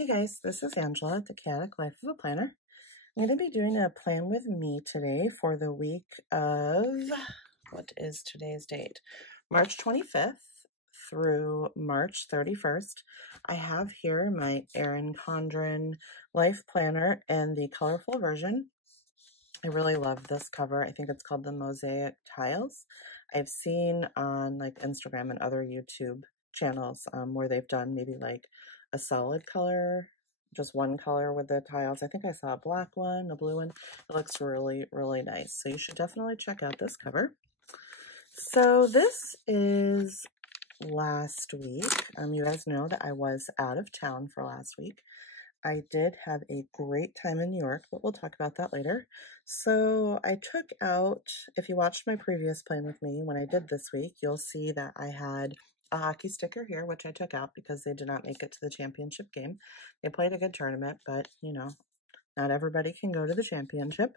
Hey guys, this is Angela at the Chaotic Life of a Planner. I'm going to be doing a plan with me today for the week of, what is today's date? March 25th through March 31st. I have here my Erin Condren Life Planner and the colorful version. I really love this cover. I think it's called the Mosaic Tiles. I've seen on like Instagram and other YouTube channels where they've done maybe like a solid color, just one color with the tiles. I think I saw a black one, a blue one. It looks really, really nice. So you should definitely check out this cover. So this is last week. You guys know that I was out of town for last week. I did have a great time in New York, but we'll talk about that later. So I took out, if you watched my previous plan with me, when I did this week, you'll see that I had a hockey sticker here, which I took out because they did not make it to the championship game. They played a good tournament, but you know, not everybody can go to the championship.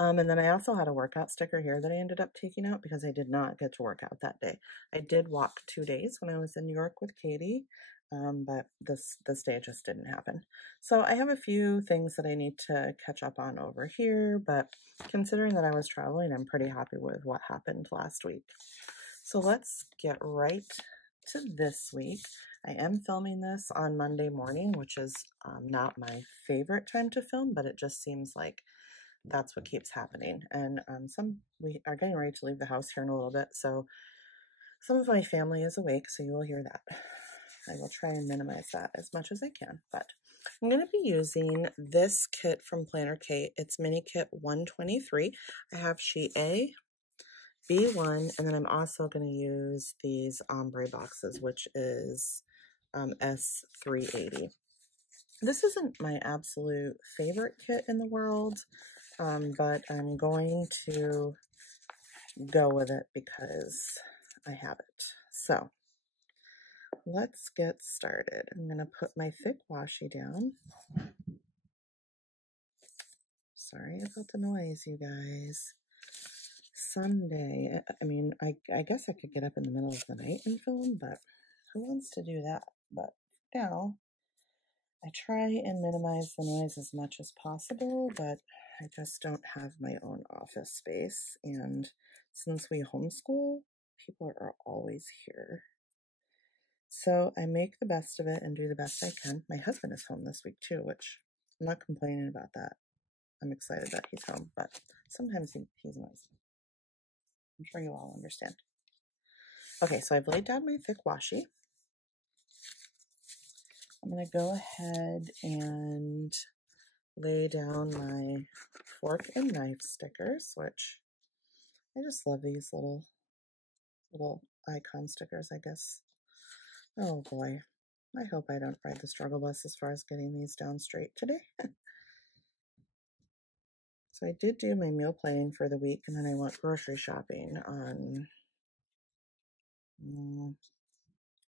And then I also had a workout sticker here that I ended up taking out because I did not get to work out that day. I did walk 2 days when I was in New York with Katie, but this day just didn't happen. So I have a few things that I need to catch up on over here, but considering that I was traveling, I'm pretty happy with what happened last week. So let's get right to this week. I am filming this on Monday morning, which is not my favorite time to film, but it just seems like that's what keeps happening. And we are getting ready to leave the house here in a little bit, so some of my family is awake, so you will hear that. I will try and minimize that as much as I can, but I'm going to be using this kit from Planner Kate. It's mini kit 123. I have sheet A, B1, and then I'm also going to use these ombre boxes, which is S380. This isn't my absolute favorite kit in the world, but I'm going to go with it because I have it. So let's get started. I'm going to put my thick washi down. Sorry about the noise, you guys. Sunday. I mean, I guess I could get up in the middle of the night and film, but who wants to do that? But now I try and minimize the noise as much as possible, but I just don't have my own office space. And since we homeschool, people are always here. So I make the best of it and do the best I can. My husband is home this week too, which I'm not complaining about that. I'm excited that he's home, but sometimes he's noisy. I'm sure you all understand. Okay, so I've laid down my thick washi. I'm going to go ahead and lay down my fork and knife stickers, which I just love these little icon stickers, I guess. Oh boy, I hope I don't ride the struggle bus as far as getting these down straight today. So I did do my meal planning for the week, and then I went grocery shopping on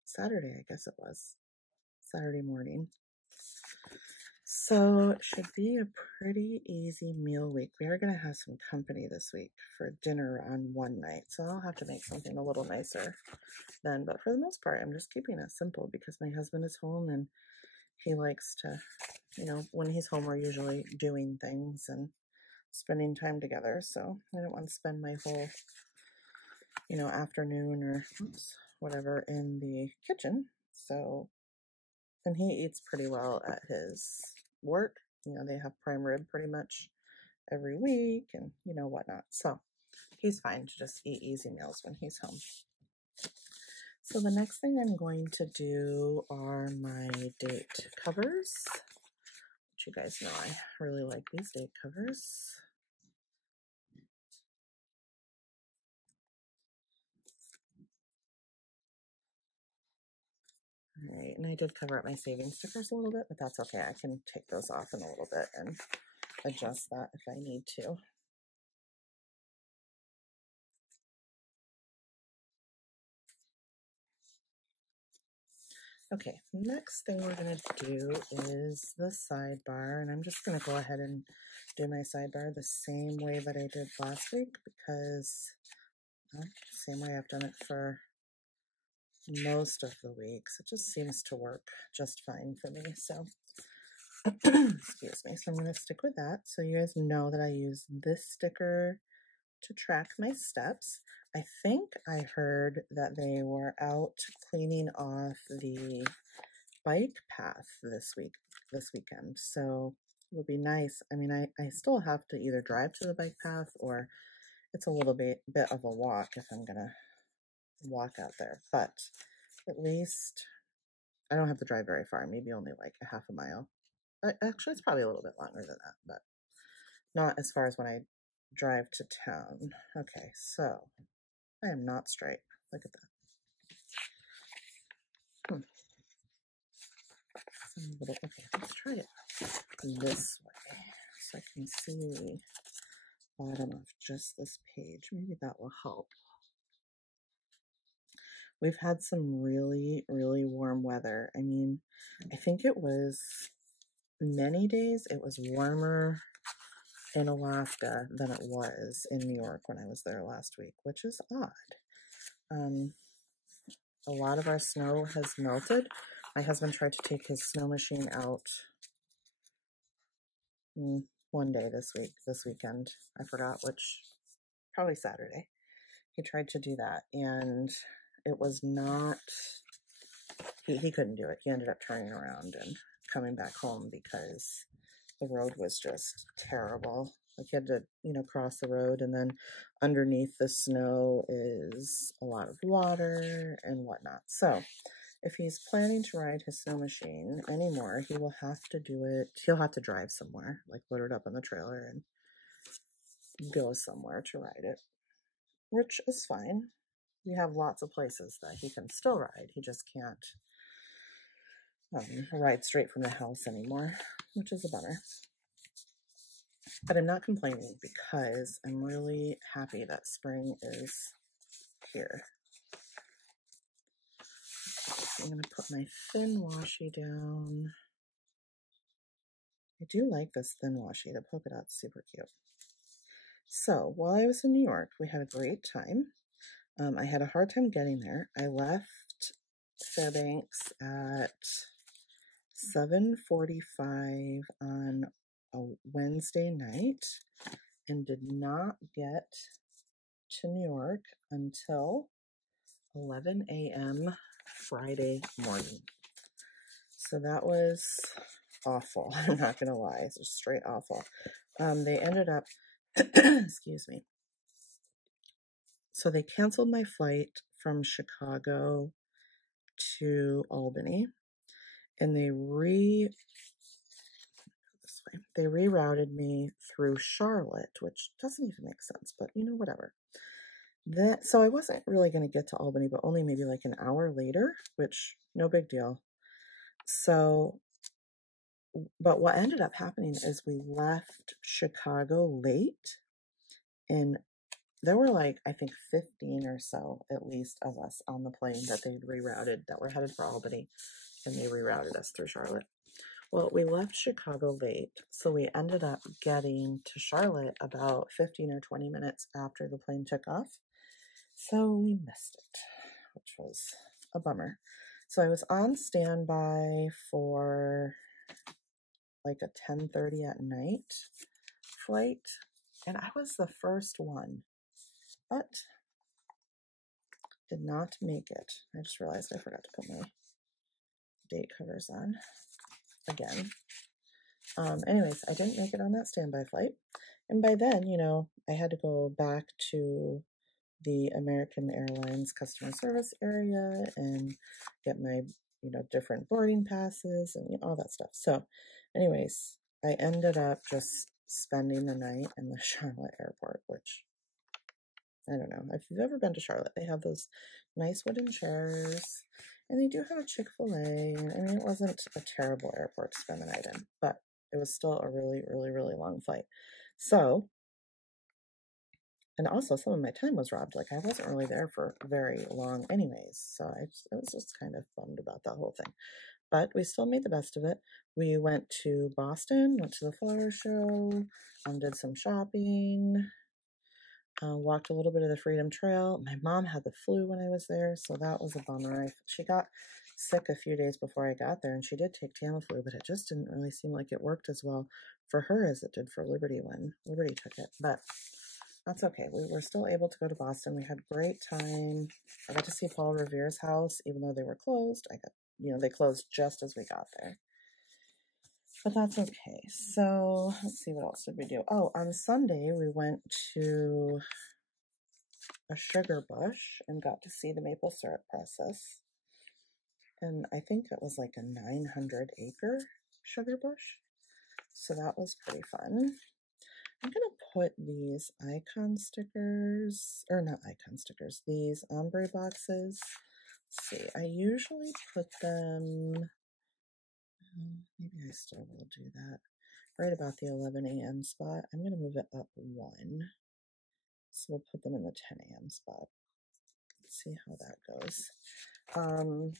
Saturday, I guess it was. Saturday morning. So it should be a pretty easy meal week. We are going to have some company this week for dinner on one night, so I'll have to make something a little nicer then. But for the most part, I'm just keeping it simple because my husband is home and he likes to, you know, when he's home, we're usually doing things and spending time together. So I don't want to spend my whole, you know, afternoon or whatever in the kitchen. So, and he eats pretty well at his work. You know, they have prime rib pretty much every week and, you know, whatnot. So he's fine to just eat easy meals when he's home. So the next thing I'm going to do are my date covers, which you guys know I really like these date covers. All right, and I did cover up my saving stickers a little bit, but that's okay. I can take those off in a little bit and adjust that if I need to. Okay, next thing we're going to do is the sidebar, and I'm just going to go ahead and do my sidebar the same way that I did last week because, well, same way I've done it for most of the weeks. It just seems to work just fine for me. So Excuse me. So I'm going to stick with that. So you guys know that I use this sticker to track my steps. I think I heard that they were out cleaning off the bike path this weekend. So it would be nice. I mean, I still have to either drive to the bike path or it's a little bit of a walk if I'm gonna walk out there, but at least I don't have to drive very far, maybe only like a half a mile. Actually, it's probably a little bit longer than that, but not as far as when I drive to town. Okay, so I am not straight. Look at that. Okay, let's try it this way so I can see the bottom of just this page. Maybe that will help. We've had some really, really warm weather. I mean, I think it was many days it was warmer in Alaska than it was in New York when I was there last week, which is odd. A lot of our snow has melted. My husband tried to take his snow machine out one day this weekend. I forgot which, probably Saturday. He tried to do that and it was not, he couldn't do it. He ended up turning around and coming back home because the road was just terrible. Like he had to, cross the road, and then underneath the snow is a lot of water and whatnot. So if he's planning to ride his snow machine anymore, he will have to do it. He'll have to drive somewhere, like load it up on the trailer and go somewhere to ride it, which is fine. We have lots of places that he can still ride. He just can't ride straight from the house anymore, which is a bummer. But I'm not complaining because I'm really happy that spring is here. So I'm going to put my thin washi down. I do like this thin washi. The polka dot's super cute. So while I was in New York, we had a great time. I had a hard time getting there. I left Fairbanks at 7:45 on a Wednesday night and did not get to New York until 11 a.m. Friday morning. So that was awful. I'm not gonna lie, it's just straight awful. They ended up excuse me. So they canceled my flight from Chicago to Albany, and they rerouted me through Charlotte, which doesn't even make sense, but whatever. So I wasn't really going to get to Albany, but only maybe like an hour later, which no big deal. So, but what ended up happening is we left Chicago late, and there were like, I think 15 or so, at least, of us on the plane that they'd rerouted that were headed for Albany, and they rerouted us through Charlotte. Well, we left Chicago late, so we ended up getting to Charlotte about 15 or 20 minutes after the plane took off. So we missed it, which was a bummer. So I was on standby for like a 10:30 at night flight, and I was the first one, but did not make it. I just realized I forgot to put my date covers on again. Anyways, I didn't make it on that standby flight. And by then, I had to go back to the American Airlines customer service area and get my, different boarding passes and all that stuff. So anyways, I ended up just spending the night in the Charlotte airport, which, I don't know. If you've ever been to Charlotte, they have those nice wooden chairs, and they do have a Chick-fil-A. I mean, it wasn't a terrible airport to spend the night in, but it was still a really, really, really long flight. So, and also some of my time was robbed. Like, I wasn't really there for very long anyways. So I was just kind of bummed about that whole thing. But we still made the best of it. We went to Boston, went to the flower show, did some shopping. Walked a little bit of the Freedom Trail. My mom had the flu when I was there, so that was a bummer. She got sick a few days before I got there, and she did take Tamiflu, but it just didn't really seem like it worked as well for her as it did for Liberty when Liberty took it. But that's okay. We were still able to go to Boston. We had a great time. I got to see Paul Revere's house, even though they were closed. They closed just as we got there. But that's okay. So let's see, what else did we do? Oh, on Sunday we went to a sugar bush and got to see the maple syrup process. And I think it was like a 900-acre sugar bush. So that was pretty fun. I'm going to put these icon stickers, or not icon stickers, these ombre boxes. Let's see, I usually put them, maybe I still will do that, right about the 11 a.m. spot. I'm going to move it up one. So we'll put them in the 10 a.m. spot. Let's see how that goes.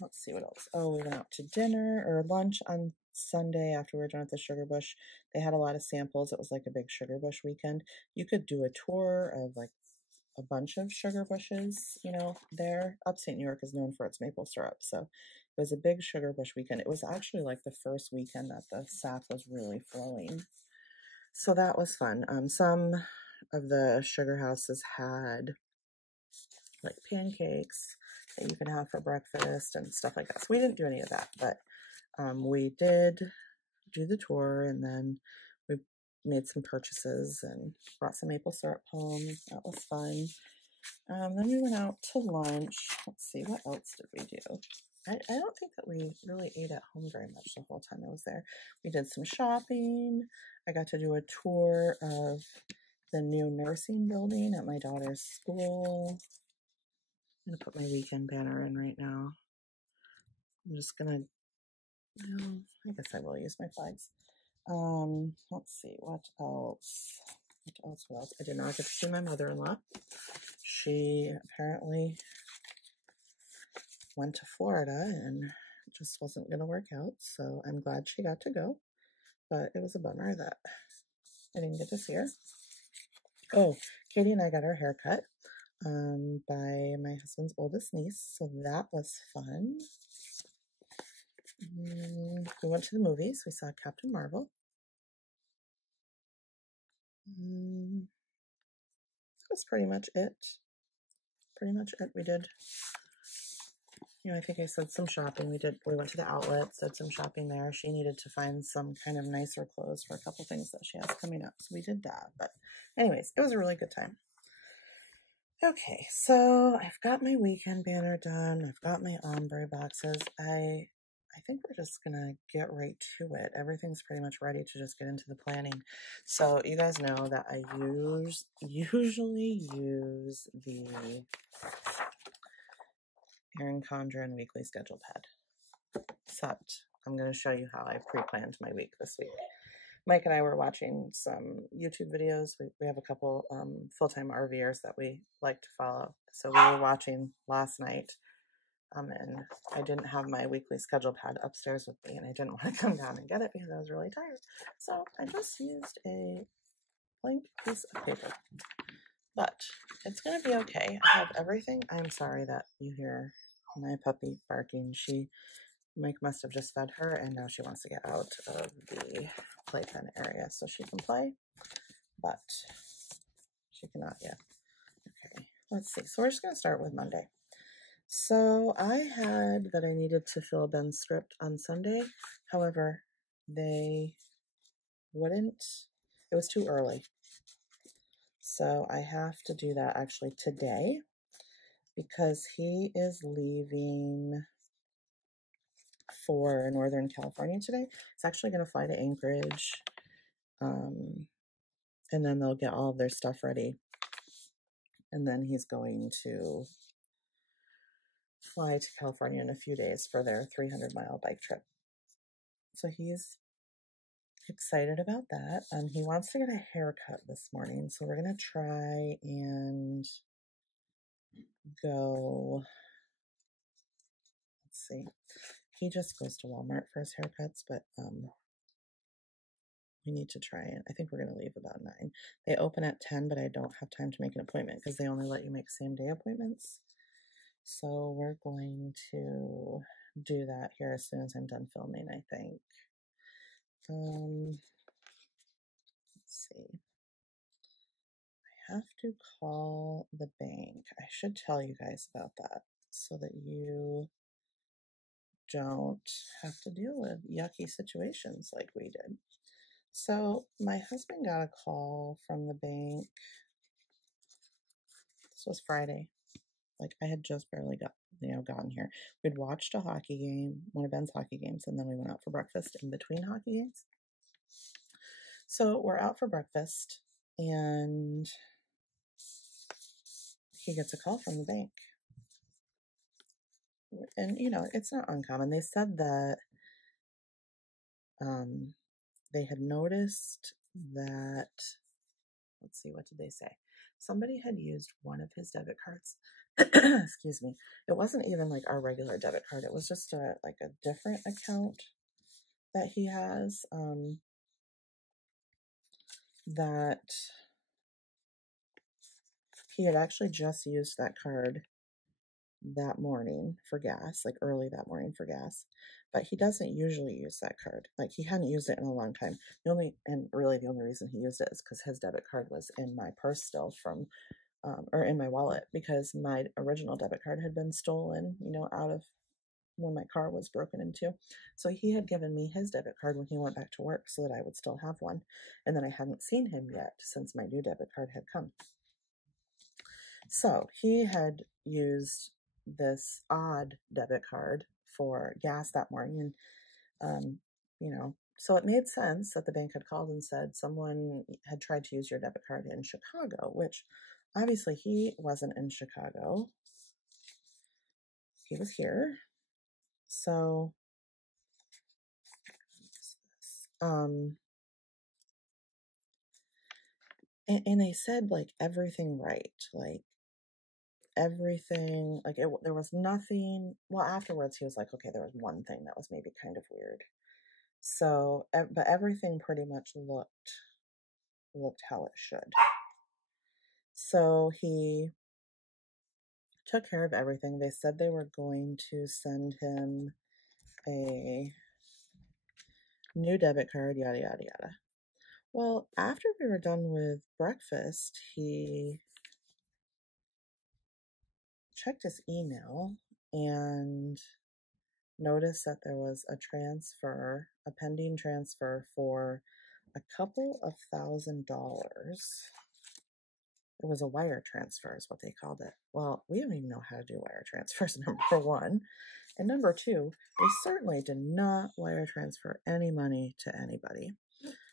Let's see what else. Oh, we went out to dinner or lunch on Sunday after we were done at the Sugar Bush. They had a lot of samples. It was like a big Sugar Bush weekend. You could do a tour of like a bunch of sugar bushes, there. Upstate New York is known for its maple syrup. So it was a big Sugar Bush weekend. It was actually like the first weekend that the sap was really flowing. So that was fun. Some of the sugar houses had like pancakes that you can have for breakfast and stuff like that. So we didn't do any of that, but we did do the tour, and then we made some purchases and brought some maple syrup home. That was fun. Then we went out to lunch. Let's see, what else did we do? I don't think that we really ate at home very much the whole time I was there. We did some shopping. I got to do a tour of the new nursing building at my daughter's school. I'm going to put my weekend banner in right now. I'm just going to, I guess I will use my flags. Let's see, what else? What else? I did not get to see my mother-in-law. She apparently went to Florida and it just wasn't going to work out. So I'm glad she got to go, but it was a bummer that I didn't get to see her. Oh, Katie and I got our hair cut by my husband's oldest niece, so that was fun. We went to the movies. We saw Captain Marvel. That was pretty much it. We did, I think I said some shopping. We went to the outlets, did some shopping there. She needed to find some kind of nicer clothes for a couple things that she has coming up, so we did that. But anyways, it was a really good time. Okay, so I've got my weekend banner done. I've got my ombre boxes. I think we're just gonna get right to it. Everything's pretty much ready to just get into the planning. So you guys know that I usually use the Erin Condren weekly schedule pad. Except I'm going to show you how I pre-planned my week this week. Mike and I were watching some YouTube videos. We have a couple full-time RVers that we like to follow. So we were watching last night. And I didn't have my weekly schedule pad upstairs with me, and I didn't want to come down and get it because I was really tired. So I just used a blank piece of paper. But it's going to be okay. I have everything. I'm sorry that you hear my puppy barking. Mike must have just fed her, and now she wants to get out of the playpen area so she can play, but she cannot yet. Okay, let's see. So we're just going to start with Monday. So I had that I needed to fill Ben's script on Sunday. However, they wouldn't. It was too early. So I have to do that actually today because he is leaving for Northern California today. He's actually going to fly to Anchorage, and then they'll get all of their stuff ready. And then he's going to fly to California in a few days for their 300-mile bike trip. So he's excited about that. He wants to get a haircut this morning, so we're going to try and go, let's see. He just goes to Walmart for his haircuts, but we need to try it. I think we're going to leave about 9. They open at 10, but I don't have time to make an appointment because they only let you make same day appointments. So we're going to do that here as soon as I'm done filming, I think. Let's see. I have to call the bank. I should tell you guys about that so that you don't have to deal with yucky situations like we did. So my husband got a call from the bank. This was Friday. Like I had just barely gotten here. We'd watched a hockey game, one of Ben's hockey games, and then we went out for breakfast in between hockey games. So we're out for breakfast and he gets a call from the bank. And, you know, it's not uncommon. They said that they had noticed that, let's see, what did they say? Somebody had used one of his debit cards. Excuse me. It wasn't even like our regular debit card. It was just like a different account that he has that he had actually just used that card that morning for gas, like early that morning for gas, but he doesn't usually use that card. Like he hadn't used it in a long time. The only reason he used it is because his debit card was in my purse still from, or in my wallet, because my original debit card had been stolen, you know, out of when my car was broken into. So he had given me his debit card when he went back to work so that I would still have one. And then I hadn't seen him yet since my new debit card had come. So he had used this odd debit card for gas that morning. And, you know, so it made sense that the bank had called and said someone had tried to use your debit card in Chicago, which obviously he wasn't in Chicago. He was here. So, and they said like everything right, like everything, like there was nothing. Well, afterwards he was like, okay, there was one thing that was maybe kind of weird. So, but everything pretty much looked how it should. So he took care of everything. They said they were going to send him a new debit card, yada, yada, yada. Well, after we were done with breakfast, he checked his email and noticed that there was a pending transfer for a couple of $1,000. It was a wire transfer is what they called it. Well, we don't even know how to do wire transfers, number one. And number two, we certainly did not wire transfer any money to anybody.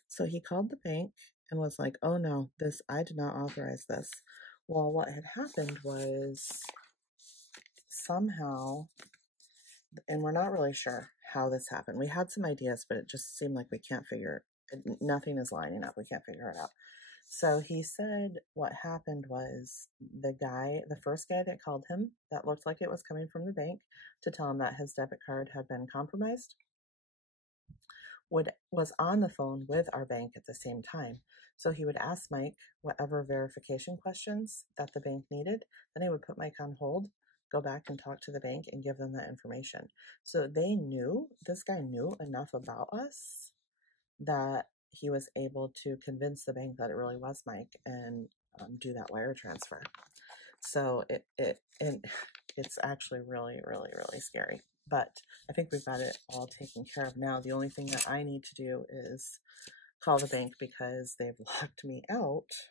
So he called the bank and was like, oh no, I did not authorize this. Well, what had happened was somehow, and we're not really sure how this happened. We had some ideas, but it just seemed like we can't figure it. Nothing is lining up. We can't figure it out. So he said what happened was the first guy that called him, that looked like it was coming from the bank to tell him that his debit card had been compromised, was on the phone with our bank at the same time. So he would ask Mike whatever verification questions that the bank needed. Then he would put Mike on hold, go back and talk to the bank and give them that information. So this guy knew enough about us that he was able to convince the bank that it really was Mike and do that wire transfer. So it's actually really, really, really scary. But I think we've got it all taken care of now. The only thing that I need to do is call the bank because they've locked me out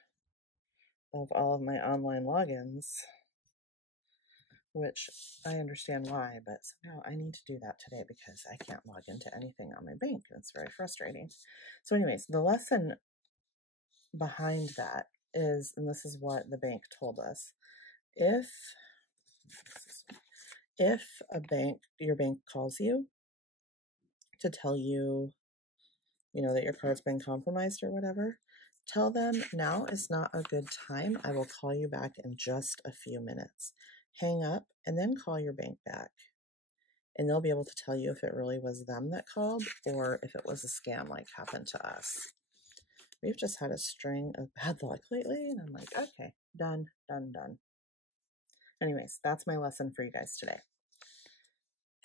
of all of my online logins, which I understand why, but somehow I need to do that today because I can't log into anything on my bank. It's very frustrating. So anyways, the lesson behind that is, and this is what the bank told us, if your bank calls you to tell you, that your card's been compromised or whatever, tell them now is not a good time. I will call you back in just a few minutes. Hang up and then call your bank back. And they'll be able to tell you if it really was them that called or if it was a scam like happened to us. We've just had a string of bad luck lately, and I'm like, okay, done, done, done. Anyways, that's my lesson for you guys today.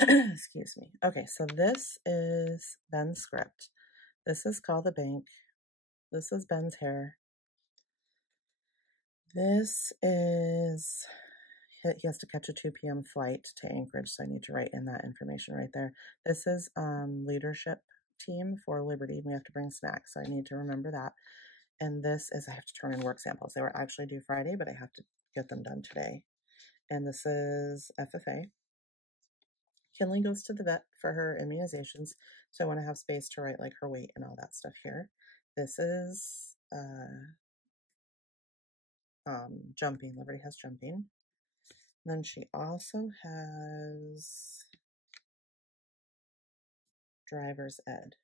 Excuse me. Okay, so this is Ben's script. This is Call the Bank. This is Ben's hair. This is, he has to catch a 2 p.m. flight to Anchorage, so I need to write in that information right there. This is leadership team for Liberty. We have to bring snacks, so I need to remember that. And this is, I have to turn in work samples. They were actually due Friday, but I have to get them done today. And this is FFA. Kinley goes to the vet for her immunizations, so I want to have space to write like her weight and all that stuff here. This is jumping. Liberty has jumping. And then she also has driver's ed.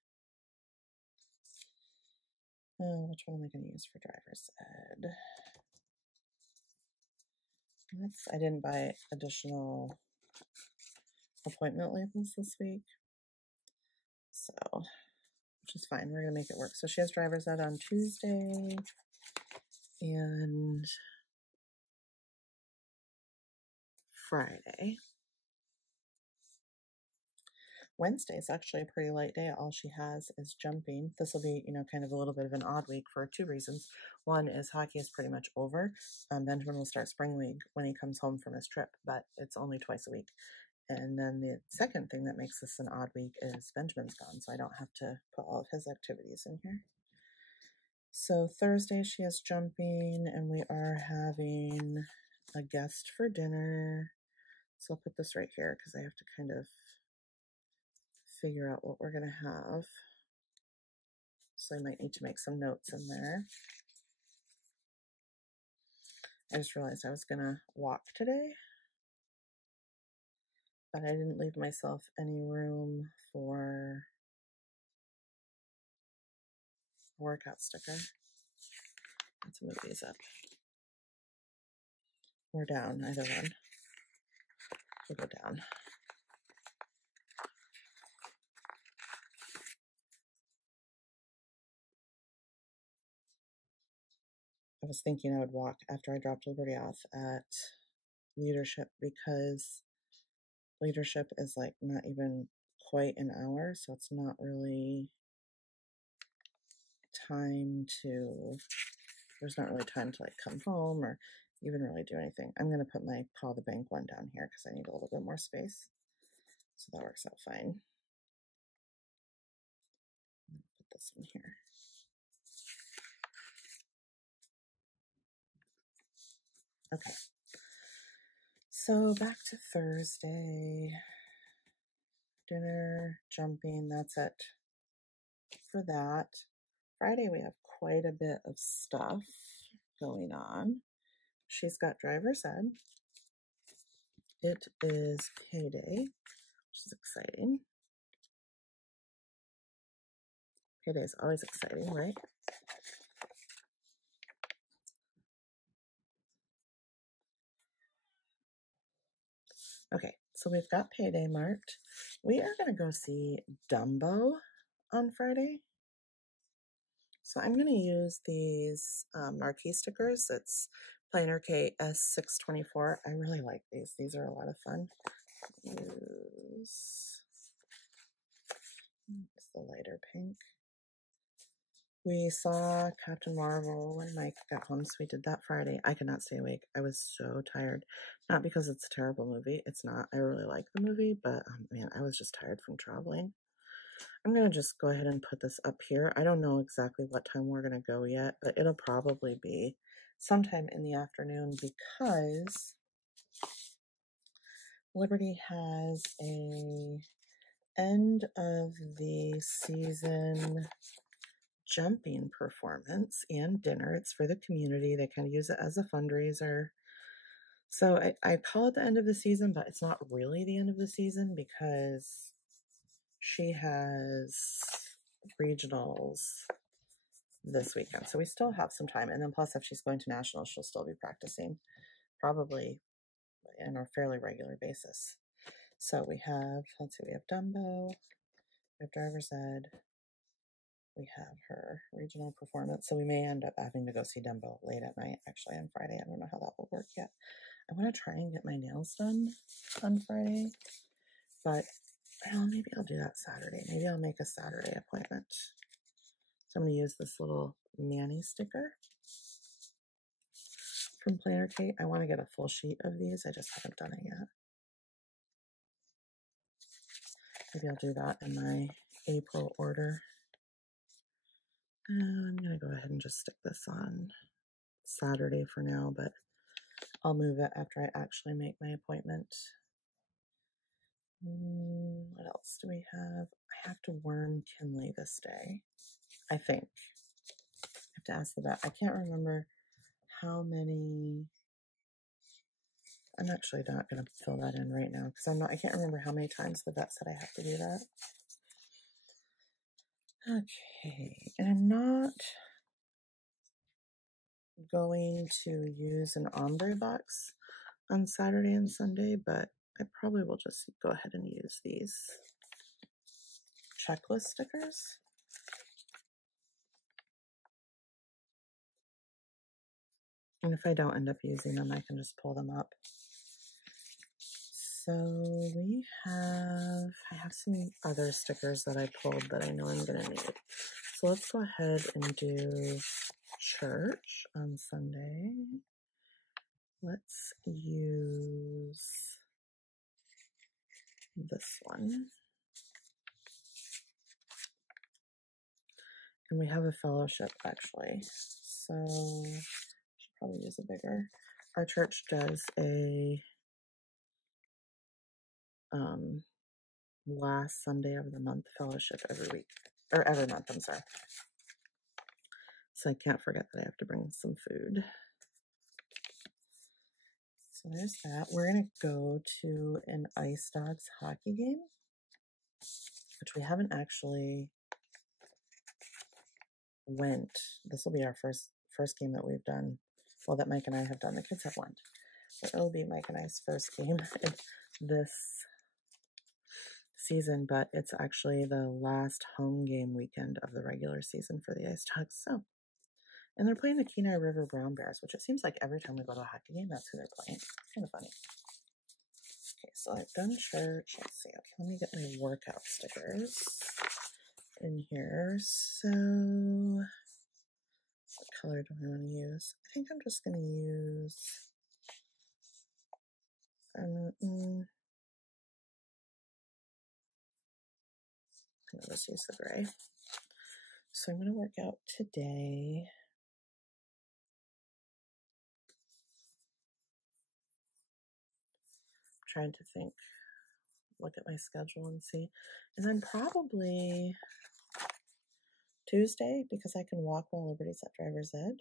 Oh, which one am I going to use for driver's ed? I didn't buy additional appointment labels this week, so, which is fine. We're going to make it work. So she has driver's ed on Tuesday, and Friday. Wednesday is actually a pretty light day. All she has is jumping. This will be, kind of a little bit of an odd week for 2 reasons. One is hockey is pretty much over. Benjamin will start spring league when he comes home from his trip, but it's only twice a week. And then the second thing that makes this an odd week is Benjamin's gone, so I don't have to put all of his activities in here. So Thursday she has jumping, and we are having a guest for dinner. So I'll put this right here because I have to kind of figure out what we're going to have. So I might need to make some notes in there. I just realized I was going to walk today, but I didn't leave myself any room for a workout sticker. Let's move these up. Or down, either one. We'll go down. I was thinking I would walk after I dropped Liberty off at leadership, because leadership is like not even quite an hour, so it's not really time to, there's not really time to like come home or even really do anything. I'm going to put my Call the Bank one down here because I need a little bit more space. So that works out fine. Put this one here. Okay. So back to Thursday. Dinner, jumping, that's it for that. Friday we have quite a bit of stuff going on. She's got driver's ed. It is payday, which is exciting. Payday is always exciting, right? Okay, so we've got payday marked. We are going to go see Dumbo on Friday. So I'm going to use these marquee stickers. It's Planner KS624. I really like these. These are a lot of fun. Use the lighter pink. We saw Captain Marvel when Mike got home, so we did that Friday. I could not stay awake. I was so tired. Not because it's a terrible movie. It's not. I really like the movie, but man, I was just tired from traveling. I'm going to just go ahead and put this up here. I don't know exactly what time we're going to go yet, but it'll probably be sometime in the afternoon because Liberty has a end of the season jumping performance and dinner. It's for the community. They kind of use it as a fundraiser. So I call it the end of the season, but it's not really the end of the season because she has regionals this weekend. So we still have some time. And then plus if she's going to nationals, she'll still be practicing probably on a fairly regular basis. So we have, let's see, we have Dumbo, we have driver's ed, we have her regional performance, so we may end up having to go see Dumbo late at night, actually, on Friday. I don't know how that will work yet. I want to try and get my nails done on Friday, but well, maybe I'll do that Saturday. Maybe I'll make a Saturday appointment. So I'm going to use this little Manny sticker from Planner Kate. I want to get a full sheet of these. I just haven't done it yet. Maybe I'll do that in my April order. And I'm going to go ahead and just stick this on Saturday for now, but I'll move it after I actually make my appointment. What else do we have? I have to worm Kinley this day, I think. I have to ask the vet. I can't remember how many. I'm actually not going to fill that in right now because I can't remember how many times the vet said I have to do that. Okay, and I'm not going to use an ombre box on Saturday and Sunday, but I probably will just go ahead and use these checklist stickers. And if I don't end up using them, I can just pull them up. So I have some other stickers that I pulled that I know I'm going to need. So let's go ahead and do church on Sunday. Let's use this one. And we have a fellowship actually. So I should probably use a bigger. Our church does a last Sunday of the month fellowship every week, or every month, I'm sorry. So I can't forget that I have to bring some food. So there's that. We're going to go to an Ice Dogs hockey game, which we haven't actually went. This will be our first game that we've done. Well, that Mike and I have done. The kids have went. But it'll be Mike and I's first game this season, but it's actually the last home game weekend of the regular season for the Ice Dogs. So, and they're playing the Kenai River Brown Bears, which it seems like every time we go to a hockey game, that's who they're playing. It's kind of funny. Okay, so I've done church. Let's see. Okay, let me get my workout stickers in here. So, what color do I want to use? I think I'm just going to use. I'll just use the gray. So I'm going to work out today. I'm trying to think, look at my schedule and see. And then probably Tuesday, because I can walk while Liberty's at driver's ed.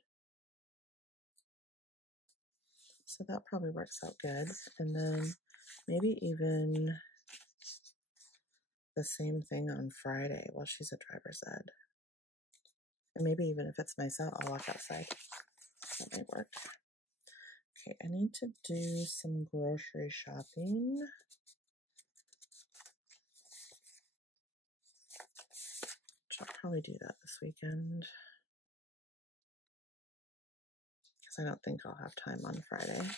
So that probably works out good. And then maybe even the same thing on Friday while she's at driver's ed. And maybe even if it's nice out, I'll walk outside. That might work. Okay, I need to do some grocery shopping. I'll probably do that this weekend because I don't think I'll have time on Friday.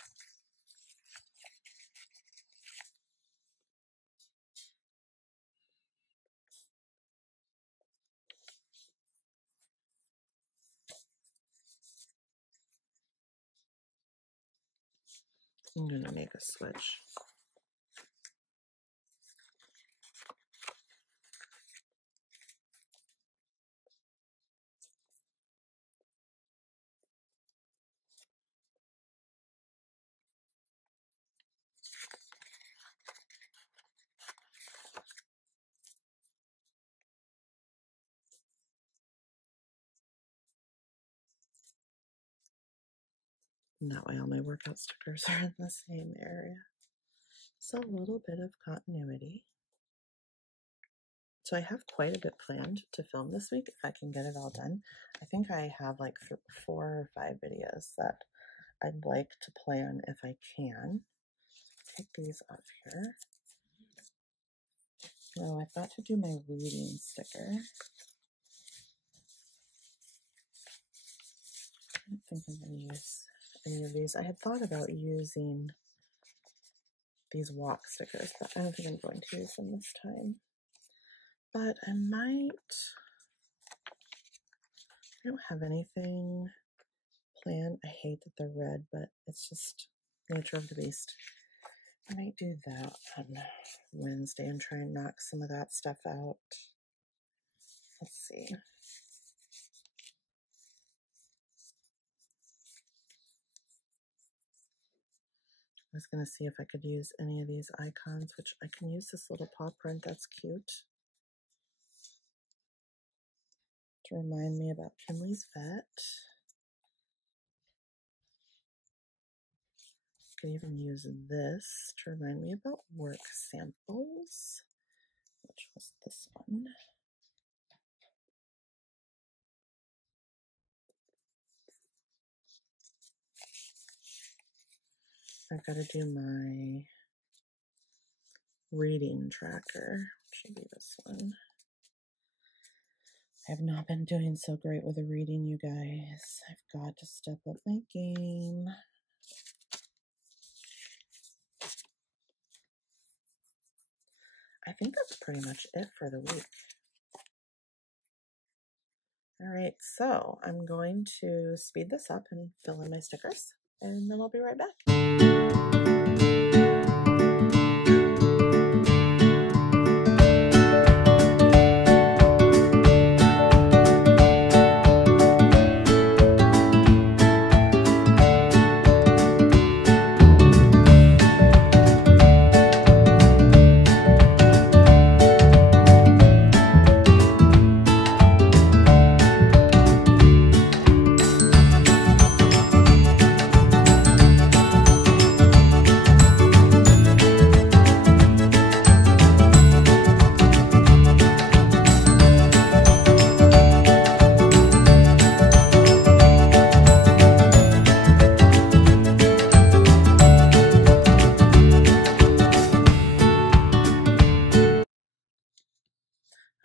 I'm going to make a switch. And that way all my workout stickers are in the same area. So a little bit of continuity. So I have quite a bit planned to film this week if I can get it all done. I think I have like 4 or 5 videos that I'd like to plan if I can. Take these off here. Now I've got to do my reading sticker. I don't think I'm going to use any of these. I had thought about using these walk stickers, but I don't think I'm going to use them this time. But I might. I don't have anything planned. I hate that they're red, but it's just nature of the beast. I might do that on Wednesday and try and knock some of that stuff out. Let's see. I was going to see if I could use any of these icons, which I can use this little paw print. That's cute. To remind me about Kinley's vet. I could even use this to remind me about work samples, which was this one. I've got to do my reading tracker, which should be this one. I have not been doing so great with the reading, you guys. I've got to step up my game. I think that's pretty much it for the week. All right, so I'm going to speed this up and fill in my stickers, and then I'll be right back.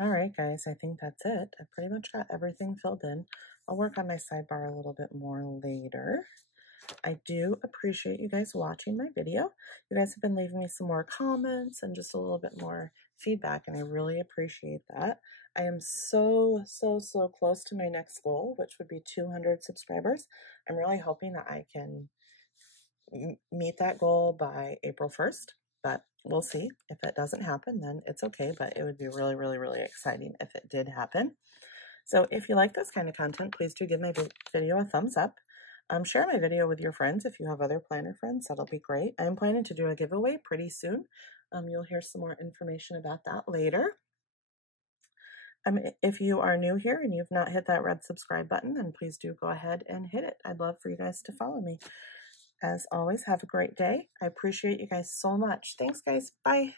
Alright guys, I think that's it. I pretty much got everything filled in. I'll work on my sidebar a little bit more later. I do appreciate you guys watching my video. You guys have been leaving me some more comments and just a little bit more feedback, and I really appreciate that. I am so close to my next goal, which would be 200 subscribers. I'm really hoping that I can meet that goal by April 1st. But we'll see. If it doesn't happen, then it's okay. But it would be really exciting if it did happen. So if you like this kind of content, please do give my video a thumbs up. Share my video with your friends if you have other planner friends. That'll be great. I'm planning to do a giveaway pretty soon. You'll hear some more information about that later. If you are new here and you've not hit that red subscribe button, then please do go ahead and hit it. I'd love for you guys to follow me. As always, have a great day. I appreciate you guys so much. Thanks, guys. Bye.